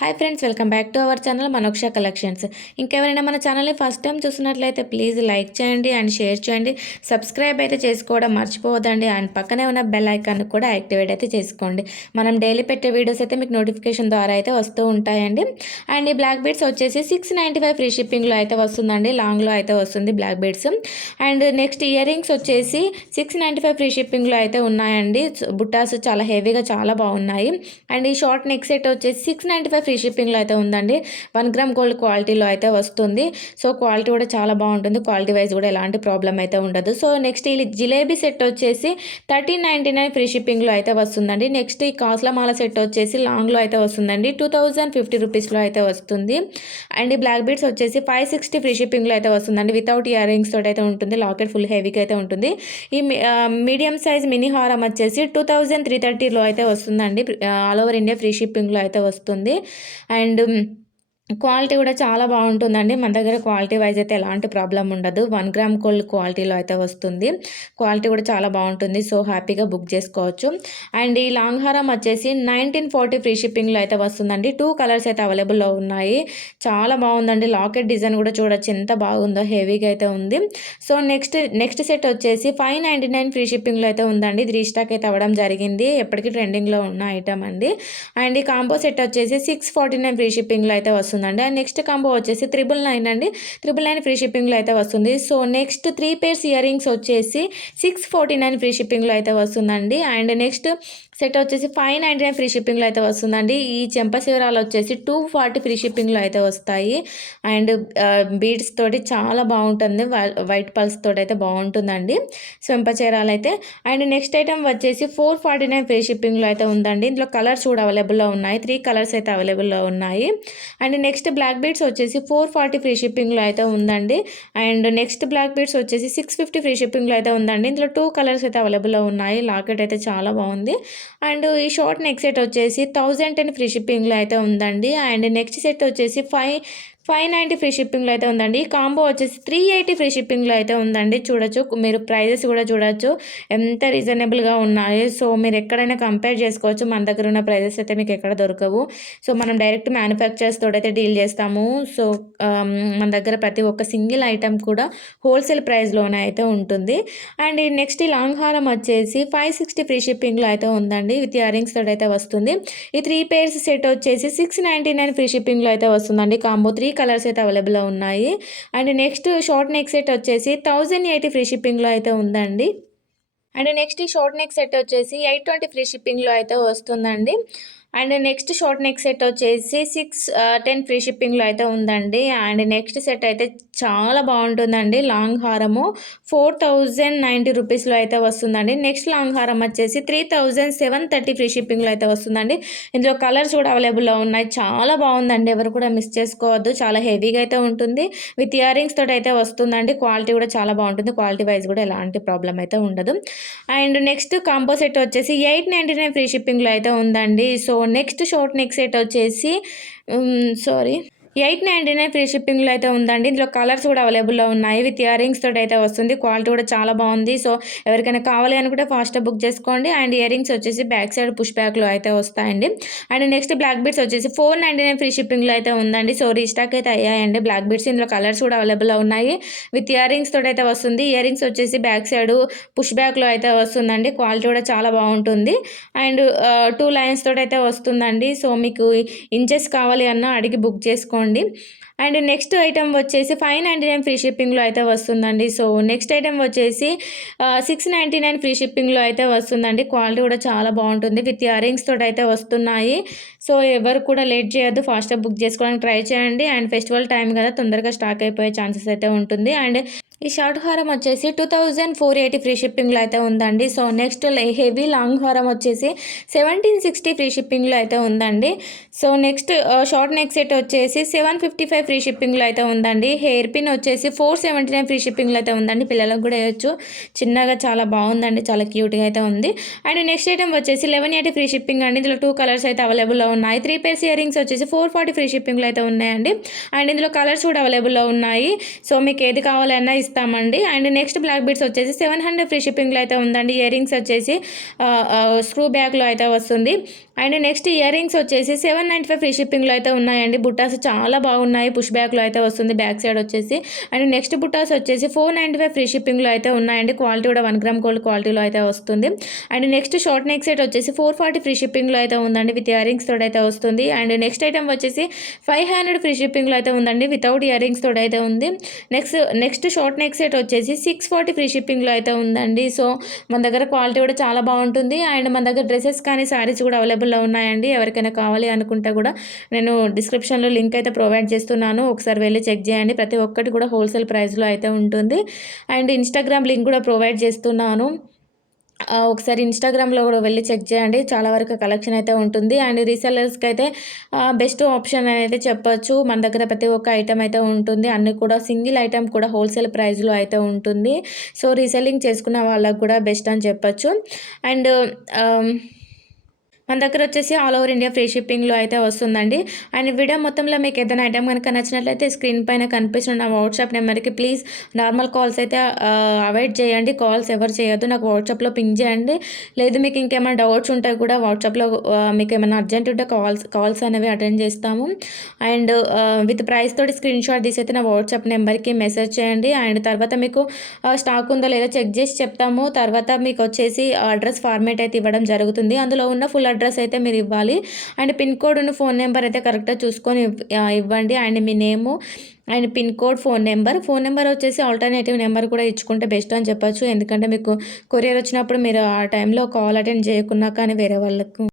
Hi friends, welcome back to our channel Manoksha collections. ఇంకెవరైనా మన ఛానల్ని ఫస్ట్ టైం చూసినట్లయితే ప్లీజ్ లైక్ చేయండి అండ్ షేర్ చేయండి. సబ్స్క్రైబ్ అయితే చేసుకోవడం మర్చిపోవద్దండి. అండ్ పక్కనే ఉన్న బెల్ ఐకాన్ కూడా యాక్టివేట్ అయితే చేసుకోండి. మనం డైలీ పెట్టే వీడియోస్ అయితే మీకు నోటిఫికేషన్ ద్వారా అయితే వస్తూ ఉంటాయండి. అండ్ ఈ బ్లాక్ బీడ్స్ వచ్చేసి 695 ఫ్రీ షిప్పింగ్లో అయితే వస్తుందండి. లాంగ్లో అయితే వస్తుంది black beads. And next earrings వచ్చేసి 695 ఫ్రీ షిప్పింగ్లో అయితే ఉన్నాయండి. బుట్టాస్ చాలా హెవీగా చాలా బాగున్నాయి. అండ్ ఈ షార్ట్ నెక్ సెట్ వచ్చేసి 695 ఫ్రీ షిప్పింగ్లో అయితే ఉందండి. 1 గ్రామ్ గోల్డ్ క్వాలిటీలో అయితే వస్తుంది. సో క్వాలిటీ కూడా చాలా బాగుంటుంది. క్వాలిటీ వైజ్ కూడా ఎలాంటి ప్రాబ్లం అయితే ఉండదు. సో నెక్స్ట్ ఈ జిలేబీ సెట్ వచ్చేసి 1399 ఫ్రీ షిప్పింగ్లో అయితే వస్తుందండి. నెక్స్ట్ ఈ కాస్లమాల సెట్ వచ్చేసి లాంగ్లో అయితే వస్తుందండి. 2050 రూపీస్లో అయితే వస్తుంది. అండ్ ఈ బ్లాక్ బీడ్స్ వచ్చేసి 560 ఫ్రీ షిప్పింగ్లో అయితే వస్తుందండి. వితౌట్ ఇయర్ రింగ్స్ తోటి అయితే ఉంటుంది. లాకెట్ ఫుల్ హెవీగా అయితే ఉంటుంది. ఈ మీడియం సైజ్ మినీ హారం వచ్చేసి 2330లో అయితే వస్తుందండి. ఆల్ ఓవర్ ఇండియా ఫ్రీ షిప్పింగ్లో అయితే వస్తుంది. అండ్ క్వాలిటీ కూడా చాలా బాగుంటుందండి. మన దగ్గర క్వాలిటీ వైజ్ అయితే ఎలాంటి ప్రాబ్లం ఉండదు. 1 గ్రామ్ గోల్డ్ క్వాలిటీలో అయితే వస్తుంది. క్వాలిటీ కూడా చాలా బాగుంటుంది. సో హ్యాపీగా బుక్ చేసుకోవచ్చు. అండ్ ఈ లాంగ్ హారం వచ్చేసి 1940 ఫ్రీ షిప్పింగ్లో అయితే వస్తుందండి. 2 కలర్స్ అయితే అవైలబుల్లో ఉన్నాయి. చాలా బాగుందండి. లాకెట్ డిజైన్ కూడా చూడొచ్చు ఎంత బాగుందో, హెవీగా అయితే ఉంది. సో నెక్స్ట్ సెట్ వచ్చేసి 599 ఫ్రీ షిప్పింగ్లో అయితే ఉందండి. ఇది రీస్టాక్ అయితే అవ్వడం జరిగింది. ఎప్పటికీ ట్రెండింగ్లో ఉన్న ఐటమ్ అండి. అండ్ ఈ కాంబో సెట్ వచ్చేసి 649 ఫ్రీ షిప్పింగ్లో అయితే వస్తుంది. అండ్ నెక్స్ట్ కాంబో వచ్చేసి 999 అండి. 999 ఫ్రీ షిప్పింగ్లో అయితే వస్తుంది. So next 3 pairs ear rings వచ్చేసి 649 ఫ్రీ షిప్పింగ్లో అయితే వస్తుందండి. అండ్ నెక్స్ట్ సెట్ వచ్చేసి 599 ఫ్రీ షిప్పింగ్లో అయితే వస్తుందండి. ఈ చెంపశివరాలు వచ్చేసి 240 ఫ్రీ షిప్పింగ్లో అయితే వస్తాయి. అండ్ బీడ్స్ తోటి చాలా బాగుంటుంది. వైట్ పల్స్ తోటి అయితే బాగుంటుందండి చెంపచీరాలు అయితే. అండ్ నెక్స్ట్ ఐటమ్ వచ్చేసి 449 ఫ్రీ షిప్పింగ్లో అయితే ఉందండి. ఇందులో కలర్స్ కూడా అవైలబుల్లో ఉన్నాయి. 3 కలర్స్ అయితే అవైలబుల్లో ఉన్నాయి. అండ్ నెక్స్ట్ బ్లాక్ బీడ్స్ వచ్చేసి 440 ఫ్రీ షిప్పింగ్లో అయితే ఉందండి. అండ్ నెక్స్ట్ బ్లాక్ బీడ్స్ వచ్చేసి 650 ఫ్రీ షిప్పింగ్లో అయితే ఉందండి. ఇందులో 2 కలర్స్ అయితే అవైలబుల్లో ఉన్నాయి. లాకెట్ అయితే చాలా బాగుంది. అండ్ ఈ షార్ట్ నెక్ సెట్ వచ్చేసి 1010 ఫ్రీ షిప్పింగ్లో అయితే ఉందండి. అండ్ నెక్స్ట్ సెట్ వచ్చేసి 590 ఫ్రీ షిప్పింగ్లో అయితే ఉందండి. ఈ కాంబో వచ్చేసి 380 ఫ్రీ షిప్పింగ్లో అయితే ఉందండి. చూడొచ్చు, మీరు ప్రైజెస్ కూడా చూడొచ్చు ఎంత రీజనబుల్గా ఉన్నాయి. సో మీరు ఎక్కడైనా కంపేర్ చేసుకోవచ్చు. మన దగ్గర ఉన్న ప్రైజెస్ అయితే మీకు ఎక్కడ దొరకవు. సో మనం డైరెక్ట్ మ్యానుఫ్యాక్చర్స్ తోడైతే డీల్ చేస్తాము. సో మన దగ్గర ప్రతి ఒక్క సింగిల్ ఐటమ్ కూడా హోల్సేల్ ప్రైస్లోనే అయితే ఉంటుంది. అండ్ నెక్స్ట్ ఈ లాంగ్ హారం వచ్చేసి 560 ఫ్రీ షిప్పింగ్లో అయితే ఉందండి. విత్ ఇయర్ రింగ్స్ తోటి అయితే వస్తుంది. ఈ 3 పేర్స్ సెట్ వచ్చేసి 699 ఫ్రీ షిప్పింగ్లో అయితే వస్తుందండి. కాంబో 3 కలర్స్ అయితే అవైలబుల్లో ఉన్నాయి. And next short neck set వచ్చేసి 1080 ఫ్రీ షిప్పింగ్లో అయితే ఉందండి. అండ్ నెక్స్ట్ ఈ షార్ట్ నెక్ సెట్ వచ్చేసి 820 ఫ్రీ షిప్పింగ్లో అయితే వస్తుందండి. And next short neck set వచ్చేసి 610 ఫ్రీ షిప్పింగ్లో అయితే ఉందండి. అండ్ నెక్స్ట్ సెట్ అయితే చాలా బాగుంటుందండి. లాంగ్ హారము 4090 రూపీస్లో అయితే వస్తుందండి. నెక్స్ట్ లాంగ్ హారం వచ్చేసి 3730 ఫ్రీ షిప్పింగ్లో అయితే వస్తుందండి. ఇందులో కలర్స్ కూడా అవైలబుల్లో ఉన్నాయి. చాలా బాగుందండి. ఎవరు కూడా మిస్ చేసుకోవద్దు. చాలా హెవీగా అయితే ఉంటుంది. విత్ ఇయర్ రింగ్స్ తోటి అయితే వస్తుందండి. క్వాలిటీ కూడా చాలా బాగుంటుంది. క్వాలిటీ వైజ్ కూడా ఎలాంటి ప్రాబ్లం అయితే ఉండదు. అండ్ నెక్స్ట్ కాంబో సెట్ వచ్చేసి 899 ఫ్రీ షిప్పింగ్లో అయితే ఉందండి. So next short neck set వచ్చేసి 899 ఫ్రీ షిప్పింగ్లో అయితే ఉందండి. ఇందులో కలర్స్ కూడా అవైలబుల్లో ఉన్నాయి. విత్ ఇయర్ రింగ్స్ తోటి అయితే వస్తుంది. క్వాలిటీ కూడా చాలా బాగుంది. సో ఎవరికైనా కావాలి అనుకుంటే ఫాస్ట్గా బుక్ చేసుకోండి. అండ్ ఇయర్ రింగ్స్ వచ్చేసి బ్యాక్ సైడ్ పుష్ బ్యాక్లో అయితే వస్తాయండి. అండ్ నెక్స్ట్ బ్లాక్ బీడ్స్ వచ్చేసి 499 ఫ్రీ షిప్పింగ్లో అయితే ఉందండి. సో రీస్టాక్ అయితే అయ్యాయండి బ్లాక్ బీడ్స్. ఇందులో కలర్స్ కూడా అవైలబుల్లో ఉన్నాయి. విత్ ఇయర్ రింగ్స్ తోటి అయితే వస్తుంది. ఇయర్ రింగ్స్ వచ్చేసి బ్యాక్ సైడ్ పుష్ బ్యాక్లో అయితే వస్తుందండి. క్వాలిటీ కూడా చాలా బాగుంటుంది. అండ్ 2 లైన్స్ తోటి అయితే వస్తుందండి. సో మీకు ఇంచెస్ కావాలి అన్నా అడిగి బుక్ చేసుకోండి. అండ్ నెక్స్ట్ ఐటమ్ వచ్చేసి 599 ఫ్రీ షిప్పింగ్లో అయితే వస్తుందండి. సో నెక్స్ట్ ఐటమ్ వచ్చేసి 699 ఫ్రీ షిప్పింగ్లో అయితే వస్తుందండి. క్వాలిటీ కూడా చాలా బాగుంటుంది. విత్ ఇయర్ రింగ్స్ తోటి అయితే వస్తున్నాయి. సో ఎవరు కూడా లేట్ చేయొద్దు. ఫాస్ట్గా బుక్ చేసుకోవడానికి ట్రై చేయండి. అండ్ ఫెస్టివల్ టైం కదా, తొందరగా స్టాక్ అయిపోయే ఛాన్సెస్ అయితే ఉంటుంది. అండ్ ఈ షార్ట్ హారం వచ్చేసి 2480 ఫ్రీ షిప్పింగ్లో అయితే ఉందండి. సో నెక్స్ట్ హెవీ లాంగ్ హారం వచ్చేసి 1760 ఫ్రీ షిప్పింగ్లో అయితే ఉందండి. So next short neck set వచ్చేసి 755 ఫ్రీ షిప్పింగ్లో అయితే ఉందండి. హెయిర్ పిన్ వచ్చేసి 479 ఫ్రీ షిప్పింగ్లో అయితే ఉందండి. పిల్లలకు కూడా వేయచ్చు. చిన్నగా చాలా బాగుందండి. చాలా క్యూట్గా అయితే ఉంది. అండ్ నెక్స్ట్ ఐటమ్ వచ్చేసి 1180 ఫ్రీ షిప్పింగ్ అండి. ఇందులో 2 కలర్స్ అయితే అవైలబుల్లో ఉన్నాయి. 3 పేర్స్ ఇయర్ రింగ్స్ వచ్చేసి 440 ఫ్రీ షిప్పింగ్లో అయితే ఉన్నాయండి. అండ్ ఇందులో కలర్స్ కూడా అవైలబుల్లో ఉన్నాయి. సో మీకు ఏది కావాలన్నా ఇస్తామండి. అండ్ నెక్స్ట్ బ్లాక్ బీడ్స్ వచ్చేసి 700 ఫ్రీ షిప్పింగ్లో అయితే ఉందండి. ఇయర్ రింగ్స్ వచ్చేసి స్క్రూ బ్యాగ్లో అయితే వస్తుంది. అండ్ నెక్స్ట్ ఇయర్ రింగ్స్ వచ్చేసి 795 ఫ్రీ షిప్పింగ్లో అయితే ఉన్నాయండి. బుట్టాస్ చాలా బాగున్నాయి, పుష్ బ్యాక్లో అయితే వస్తుంది బ్యాక్ సైడ్ వచ్చేసి. అండ్ నెక్స్ట్ బుట్టాస్ వచ్చేసి 495 ఫ్రీ షిప్పింగ్లో అయితే ఉన్నాయండి. క్వాలిటీ కూడా 1 గ్రామ్ గోల్డ్ క్వాలిటీలో అయితే వస్తుంది. And next short neck set వచ్చేసి 440 ఫ్రీ షిప్పింగ్లో అయితే ఉందండి, విత్ ఇయర్ రింగ్స్ తోటి అయితే వస్తుంది. అండ్ నెక్స్ట్ ఐటమ్ వచ్చేసి 500 ఫ్రీ షిప్పింగ్లో అయితే ఉందండి, వితౌట్ ఇయర్ రింగ్స్ తోటి అయితే ఉంది. నెక్స్ట్ షార్ట్ నెక్ సెట్ వచ్చేసి 640 ఫ్రీ షిప్పింగ్లో అయితే ఉందండి. సో మన దగ్గర క్వాలిటీ కూడా చాలా బాగుంటుంది. అండ్ మన దగ్గర డ్రెస్సెస్ కానీ శారీస్ కూడా అవైలబుల్లో ఉన్నాయండి. ఎవరికైనా కావాలి అనుకుంటే కూడా నేను డిస్క్రిప్షన్లో లింక్ అయితే ప్రొవైడ్ చేస్తున్నాను, ఒకసారి వెళ్ళి చెక్ చేయండి. ప్రతి ఒక్కటి కూడా హోల్సేల్ ప్రైస్లో అయితే ఉంటుంది. అండ్ ఇన్స్టాగ్రామ్ లింక్ కూడా ప్రొవైడ్ చేస్తున్నాను, ఒకసారి ఇన్స్టాగ్రామ్లో కూడా వెళ్ళి చెక్ చేయండి. చాలా వరకు కలెక్షన్ అయితే ఉంటుంది. అండ్ రీసెల్లర్స్కి అయితే బెస్ట్ ఆప్షన్ అయితే చెప్పొచ్చు. మన దగ్గర ప్రతి ఒక్క ఐటమ్ అయితే ఉంటుంది, అన్నీ కూడా సింగిల్ ఐటమ్ కూడా హోల్సేల్ ప్రైస్లో అయితే ఉంటుంది. సో రీసెల్లింగ్ చేసుకున్న వాళ్ళకు కూడా బెస్ట్ అని చెప్పొచ్చు. అండ్ మన దగ్గర వచ్చేసి ఆల్ ఓవర్ ఇండియా ఫ్రీ షిప్పింగ్లో అయితే వస్తుందండి. అండ్ వీడియో మొత్తంలో మీకు ఏదైనా ఐటమ్ కనుక నచ్చినట్లయితే స్క్రీన్ పైన కనిపిస్తున్న నా వాట్సాప్ నెంబర్కి ప్లీజ్ నార్మల్ కాల్స్ అయితే అవాయిడ్ చేయండి. కాల్స్ ఎవరు చేయొద్దు, నాకు వాట్సాప్లో పింగ్ చేయండి. లేదు మీకు ఇంకేమైనా డౌట్స్ ఉంటే కూడా వాట్సాప్లో మీకు ఏమైనా అర్జెంట్ ఉంటే కాల్స్ అనేవి అటెండ్ చేస్తాము. అండ్ విత్ ప్రైస్ తోటి స్క్రీన్ షాట్ తీసి అయితే నా వాట్సాప్ నెంబర్కి మెసేజ్ చేయండి. అండ్ తర్వాత మీకు స్టాక్ ఉందో లేదో చెక్ చేసి చెప్తాము. తర్వాత మీకు వచ్చేసి అడ్రస్ ఫార్మేట్ అయితే ఇవ్వడం జరుగుతుంది, అందులో ఉన్న ఫుల్ అడ్రస్ అయితే మీరు ఇవ్వాలి. అండ్ పిన్ కోడ్ ఉన్న ఫోన్ నెంబర్ అయితే కరెక్ట్గా చూసుకొని ఇవ్వండి. And me name and pin code, phone number వచ్చేసి ఆల్టర్నేటివ్ నెంబర్ కూడా ఇచ్చుకుంటే బెస్ట్ అని చెప్పొచ్చు. ఎందుకంటే మీకు కొరియర్ వచ్చినప్పుడు మీరు ఆ టైంలో కాల్ అటెండ్ చేయకున్నా కానీ వేరే వాళ్ళకు